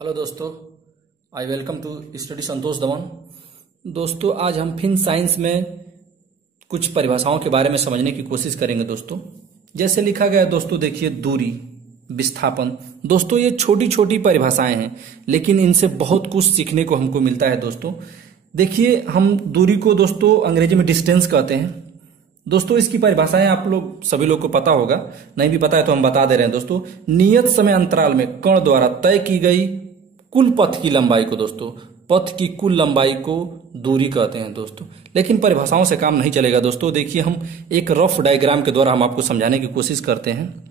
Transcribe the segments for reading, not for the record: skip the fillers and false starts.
Hello दोस्तों, I welcome to study संतोष दमन। दोस्तों, आज हम फिन साइंस में कुछ परिभाषाओं के बारे में समझने की कोशिश करेंगे। दोस्तों, जैसे लिखा गया है दोस्तों, देखिए दूरी, विस्थापन। दोस्तों, ये छोटी छोटी परिभाषाएं हैं, लेकिन इनसे बहुत कुछ सीखने को हमको मिलता है। दोस्तों देखिए, हम दूरी को दोस्तों अंग्रेजी में डिस्टेंस कहते हैं। दोस्तों, इसकी परिभाषाएं आप लोग सभी लोग को पता होगा, नहीं भी पता है तो हम बता दे रहे हैं। दोस्तों, नियत समय अंतराल में कण द्वारा तय की गई कुल पथ की लंबाई को, दोस्तों पथ की कुल लंबाई को दूरी कहते हैं। दोस्तों, लेकिन परिभाषाओं से काम नहीं चलेगा। दोस्तों देखिए, हम एक रफ डायग्राम के द्वारा हम आपको समझाने की कोशिश करते हैं।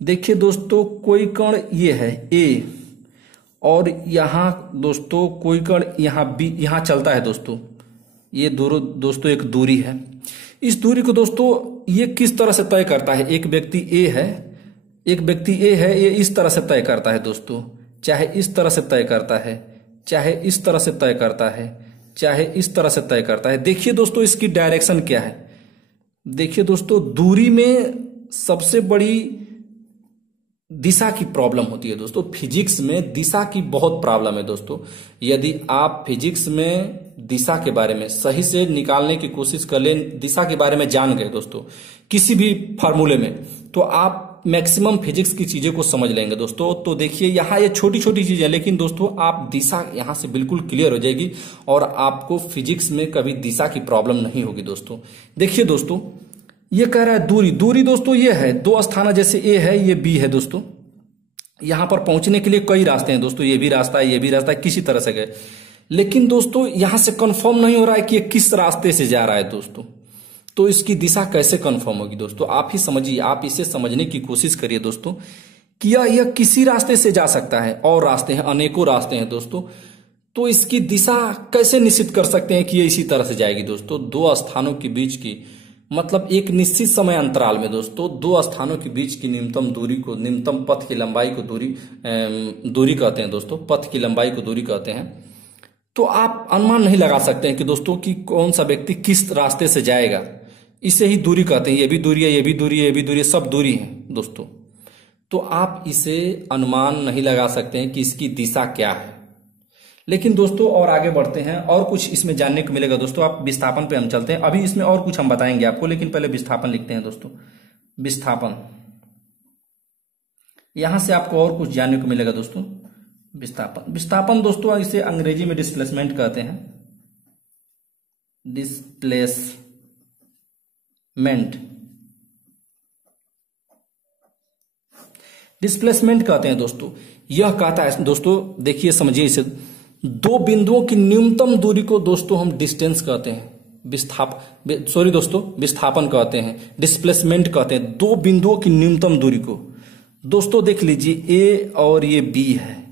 देखिए दोस्तों, कोई कण ये है ए, और यहां दोस्तों कोई कण यहां बी, यहां चलता है। दोस्तों ये दोस्तों एक दूरी है। इस दूरी को दोस्तों ये किस तरह से तय करता है? एक व्यक्ति ए है, ये इस तरह से तय करता है। दोस्तों चाहे इस तरह से तय करता है, चाहे इस तरह से तय करता है, चाहे इस तरह से तय करता है। देखिए दोस्तों, इसकी डायरेक्शन क्या है? देखिए दोस्तों, दूरी में सबसे बड़ी दिशा की प्रॉब्लम होती है। दोस्तों फिजिक्स में दिशा की बहुत प्रॉब्लम है। दोस्तों यदि आप फिजिक्स में दिशा के बारे में सही से निकालने की कोशिश कर लें, दिशा के बारे में जान गए दोस्तों किसी भी फार्मूले में, तो आप मैक्सिमम फिजिक्स की चीजें को समझ लेंगे। दोस्तों तो देखिए, यहाँ ये छोटी छोटी चीजें, लेकिन दोस्तों आप दिशा यहाँ से बिल्कुल क्लियर हो जाएगी और आपको फिजिक्स में कभी दिशा की प्रॉब्लम नहीं होगी। दोस्तों देखिए दोस्तों, ये कह रहा है दूरी दोस्तों ये है दो स्थान, जैसे ए है, ये बी है। दोस्तों यहां पर पहुंचने के लिए कई रास्ते हैं। दोस्तों ये भी रास्ता है, ये भी रास्ता है, किसी तरह से गए, लेकिन दोस्तों यहां से कंफर्म नहीं हो रहा है कि ये किस रास्ते से जा रहा है। दोस्तों तो इसकी दिशा कैसे कंफर्म होगी? दोस्तों आप ही समझिए, आप इसे समझने की कोशिश करिए दोस्तों कि यह किसी रास्ते से जा सकता है, और रास्ते हैं, अनेकों रास्ते हैं। दोस्तों तो इसकी दिशा कैसे निश्चित कर सकते हैं कि ये इसी तरह से जाएगी? दोस्तों दो स्थानों के बीच की, मतलब एक निश्चित समय अंतराल में दोस्तों दो स्थानों के बीच की न्यूनतम दूरी को, न्यूनतम पथ की लंबाई को दूरी कहते हैं। दोस्तों पथ की लंबाई को दूरी कहते हैं। तो आप अनुमान नहीं लगा सकते हैं कि दोस्तों कि कौन सा व्यक्ति किस रास्ते से जाएगा, इसे ही दूरी कहते हैं। ये भी दूरी है, ये भी दूरी है, ये भी दूरी है, सब दूरी है। दोस्तों तो आप इसे अनुमान नहीं लगा सकते हैं कि इसकी दिशा क्या है। लेकिन दोस्तों और आगे बढ़ते हैं, और कुछ इसमें जानने को मिलेगा। दोस्तों आप विस्थापन पे हम चलते हैं, अभी इसमें और कुछ हम बताएंगे आपको, लेकिन पहले विस्थापन लिखते हैं। दोस्तों विस्थापन, यहां से आपको और कुछ जानने को मिलेगा। दोस्तों विस्थापन दोस्तों इसे अंग्रेजी में डिस्प्लेसमेंट कहते हैं। डिस्प्लेसमेंट कहते हैं। दोस्तों यह कहता है, दोस्तों देखिए समझिए इसे, दो बिंदुओं की न्यूनतम दूरी को दोस्तों हम डिस्टेंस कहते हैं, विस्थापन कहते हैं, डिस्प्लेसमेंट कहते हैं। दो बिंदुओं की न्यूनतम दूरी को दोस्तों देख लीजिए, ए और ये बी है,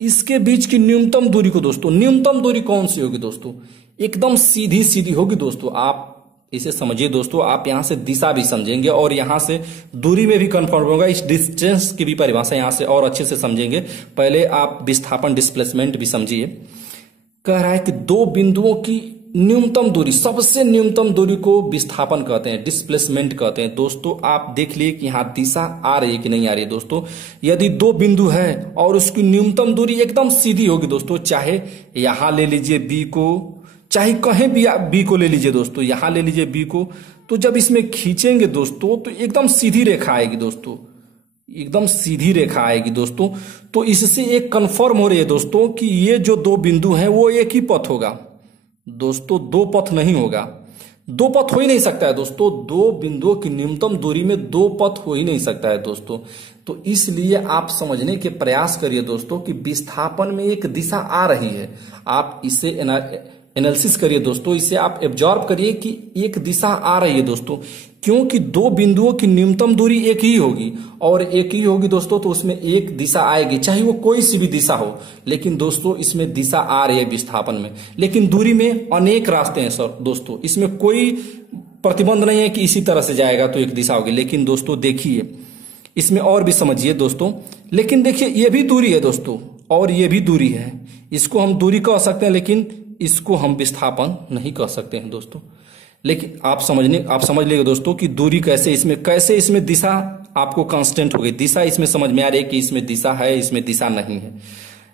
इसके बीच की न्यूनतम दूरी को दोस्तों, न्यूनतम दूरी कौन सी होगी? दोस्तों एकदम सीधी सीधी होगी। दोस्तों आप इसे समझिए। दोस्तों आप यहां से दिशा भी समझेंगे और यहां से दूरी में भी कंफर्म होगा। इस डिस्टेंस की भी परिभाषा यहां से और अच्छे से समझेंगे। पहले आप विस्थापन, डिस्प्लेसमेंट भी समझिए। कह रहा है कि दो बिंदुओं की न्यूनतम दूरी, सबसे न्यूनतम दूरी को विस्थापन कहते हैं, डिस्प्लेसमेंट कहते हैं। दोस्तों आप देख लिए कि यहां दिशा आ रही है कि नहीं आ रही है। दोस्तों यदि दो बिंदु है और उसकी न्यूनतम दूरी एकदम सीधी होगी, दोस्तों चाहे यहां ले लीजिए बी को, चाहे कहीं भी आप बी को ले लीजिए। दोस्तों यहां ले लीजिए बी को, तो जब इसमें खींचेंगे दोस्तों तो एकदम सीधी रेखा आएगी। दोस्तों एकदम सीधी रेखा आएगी। दोस्तों तो इससे एक कंफर्म हो रही है दोस्तों कि ये जो दो बिंदु हैं वो एक ही पथ होगा। दोस्तों दो पथ नहीं होगा, दो पथ हो ही नहीं सकता है। दोस्तों दो बिंदुओं की न्यूनतम दूरी में दो पथ हो ही नहीं सकता है। दोस्तों तो इसलिए आप समझने के प्रयास करिए दोस्तों कि विस्थापन में एक दिशा आ रही है। आप इसे एनालिसिस करिए दोस्तों, इसे आप एब्जॉर्ब करिए कि एक दिशा आ रही है। दोस्तों क्योंकि दो बिंदुओं की न्यूनतम दूरी एक ही होगी, और एक ही होगी दोस्तों तो उसमें एक दिशा आएगी, चाहे वो कोई सी भी दिशा हो। लेकिन दोस्तों इसमें दिशा आ रही है विस्थापन में, लेकिन दूरी में अनेक रास्ते हैं सर। दोस्तों इसमें कोई प्रतिबंध नहीं है कि इसी तरह से जाएगा तो एक दिशा होगी। लेकिन दोस्तों देखिए, इसमें और भी समझिए दोस्तों। लेकिन देखिए ये भी दूरी है दोस्तों, और ये भी दूरी है। इसको हम दूरी कह सकते हैं, लेकिन इसको हम विस्थापन नहीं कह सकते हैं। दोस्तों लेकिन आप समझ लीजिए दोस्तों कि दूरी कैसे इसमें दिशा आपको कांस्टेंट हो गई। दिशा इसमें समझ में आ रही है कि इसमें दिशा है, इसमें दिशा नहीं है।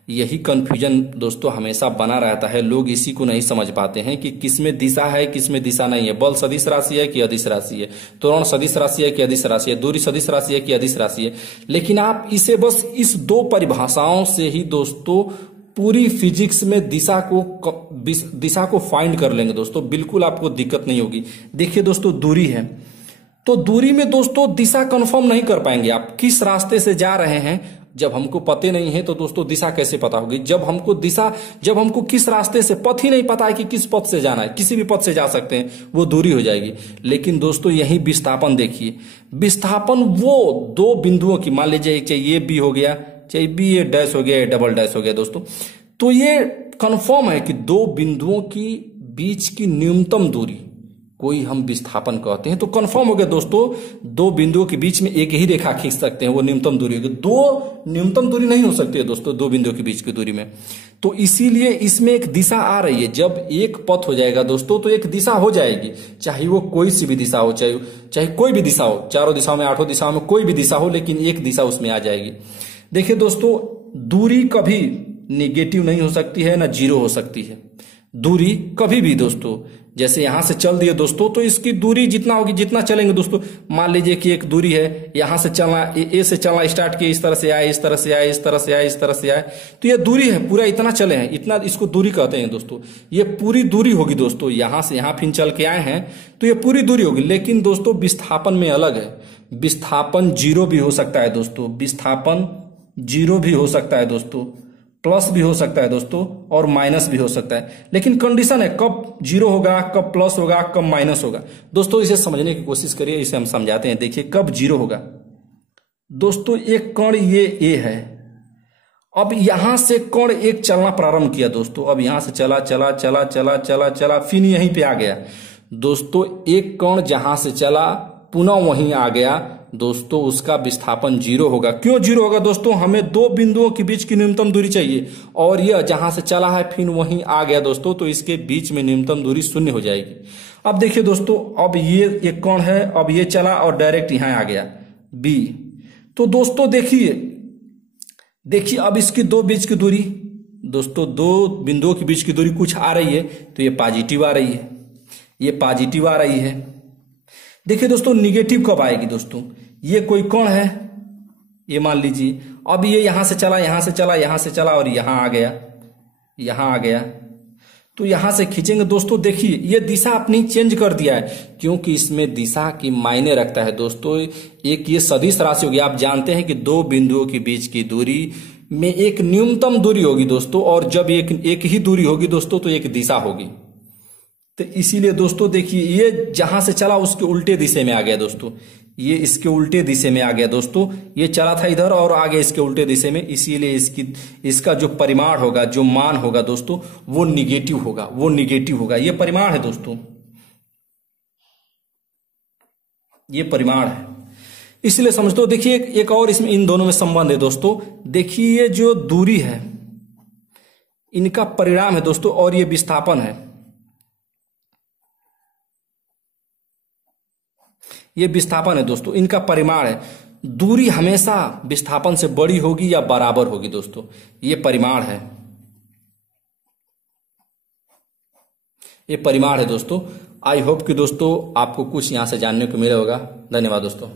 यही कंफ्यूजन दोस्तों हमेशा बना रहता है। लोग इसी को नहीं समझ पाते हैं कि किसमें दिशा है, किसमें दिशा नहीं है। बल सदिश राशि है कि अदिश राशि है, त्वरण सदिश राशि है कि अदिश राशि है, दूरी सदिश राशि है कि अदिश राशि है। लेकिन आप इसे बस इस दो परिभाषाओं से ही दोस्तों पूरी फिजिक्स में दिशा को फाइंड कर लेंगे दोस्तों। बिल्कुल आपको दिक्कत नहीं होगी। देखिए दोस्तों, दूरी है तो दूरी में दोस्तों दिशा कंफर्म नहीं कर पाएंगे आप। किस रास्ते से जा रहे हैं जब हमको पते नहीं है तो दोस्तों दिशा कैसे पता होगी। जब हमको किस रास्ते से, पथ ही नहीं पता है कि किस पथ से जाना है, किसी भी पथ से जा सकते हैं, वो दूरी हो जाएगी। लेकिन दोस्तों यही विस्थापन देखिए, विस्थापन वो दो बिंदुओं की, मान लीजिए चाहे ये बी हो गया, चाहे बी ये डैश हो गया, ये डबल डैश हो गया दोस्तों, तो ये कंफर्म है कि दो बिंदुओं की बीच की न्यूनतम दूरी कोई हम विस्थापन कहते हैं। तो कंफर्म हो गया दोस्तों, दो बिंदुओं के बीच में एक ही रेखा खींच सकते हैं, वो न्यूनतम दूरी होगी। दो न्यूनतम दूरी नहीं हो सकती है दोस्तों दो बिंदुओं के बीच की दूरी में। तो इसीलिए इसमें एक दिशा आ रही है। जब एक पथ हो जाएगा दोस्तों तो एक दिशा हो जाएगी, चाहे वो कोई सी भी दिशा हो, चाहे कोई भी दिशा हो, चारों दिशाओं में, आठों दिशाओं में कोई भी दिशा हो, लेकिन एक दिशा उसमें आ जाएगी। देखिए दोस्तों, दूरी कभी निगेटिव नहीं हो सकती है, ना जीरो हो सकती है। दूरी कभी भी दोस्तों, जैसे यहां से चल दिए दोस्तों तो इसकी दूरी जितना होगी, जितना चलेंगे दोस्तों, मान लीजिए कि एक दूरी है, यहां से चलना, ए से चलना स्टार्ट किए, इस तरह से आए, इस तरह से आए, इस तरह से आए, इस तरह से आए, तो ये दूरी है, पूरा इतना चले हैं, इतना इसको दूरी कहते हैं दोस्तों। ये पूरी दूरी होगी दोस्तों, यहां से यहां फिर चल के आए हैं तो ये पूरी दूरी होगी। लेकिन दोस्तों विस्थापन में अलग है। विस्थापन जीरो भी हो सकता है दोस्तों, विस्थापन जीरो भी हो सकता है दोस्तों, प्लस भी हो सकता है दोस्तों, और माइनस भी हो सकता है। लेकिन कंडीशन है कब जीरो होगा, कब प्लस होगा, कब माइनस होगा। दोस्तों इसे समझने की कोशिश करिए, इसे हम समझाते हैं। देखिए कब जीरो होगा दोस्तों, एक कण ये ए है, अब यहां से कण एक चलना प्रारंभ किया दोस्तों, अब यहां से चला चला चला चला चला चला, फिर यहीं पे आ गया दोस्तों। एक कण जहां से चला पुनः वहीं आ गया दोस्तों, उसका विस्थापन जीरो होगा। क्यों जीरो होगा दोस्तों, हमें दो बिंदुओं के बीच की न्यूनतम दूरी चाहिए, और यह जहां से चला है फिर वहीं आ गया दोस्तों, तो इसके बीच में न्यूनतम दूरी शून्य हो जाएगी। अब देखिए दोस्तों, अब ये एक कण है, अब ये चला और डायरेक्ट यहां आ गया बी। तो दोस्तों देखिए अब इसकी दो बीच की दूरी दोस्तों, दो बिंदुओं के बीच की दूरी कुछ आ रही है, तो ये पॉजिटिव आ रही है, ये पॉजिटिव आ रही है। देखिए दोस्तों निगेटिव कब आएगी दोस्तों, ये कोई कण है, ये मान लीजिए, अब ये यहां से चला, यहां से चला, यहां से चला और यहां आ गया, यहां आ गया, तो यहां से खींचेंगे दोस्तों। देखिए ये दिशा अपनी चेंज कर दिया है, क्योंकि इसमें दिशा की मायने रखता है दोस्तों। एक ये सदिश राशि होगी, आप जानते हैं कि दो बिंदुओं के बीच की दूरी में एक न्यूनतम दूरी होगी दोस्तों, और जब एक ही दूरी होगी दोस्तों तो एक दिशा होगी। तो इसीलिए दोस्तों देखिए, ये जहां से चला उसके उल्टे दिशे में आ गया दोस्तों, ये इसके उल्टे दिशे में आ गया दोस्तों, ये चला था इधर और आगे इसके उल्टे दिशे में, इसीलिए इसका जो परिमाण होगा, जो मान होगा दोस्तों, वो निगेटिव होगा, वो निगेटिव होगा। ये परिमाण है दोस्तों, ये परिमाण है, इसलिए समझते। देखिए एक और इसमें इन दोनों में संबंध है दोस्तों। देखिए ये जो दूरी है इनका परिणाम है दोस्तों, और ये विस्थापन है, ये विस्थापन है दोस्तों, इनका परिमाण है। दूरी हमेशा विस्थापन से बड़ी होगी या बराबर होगी दोस्तों, ये परिमाण है, ये परिमाण है दोस्तों। आई होप कि दोस्तों आपको कुछ यहां से जानने को मिला होगा। धन्यवाद दोस्तों।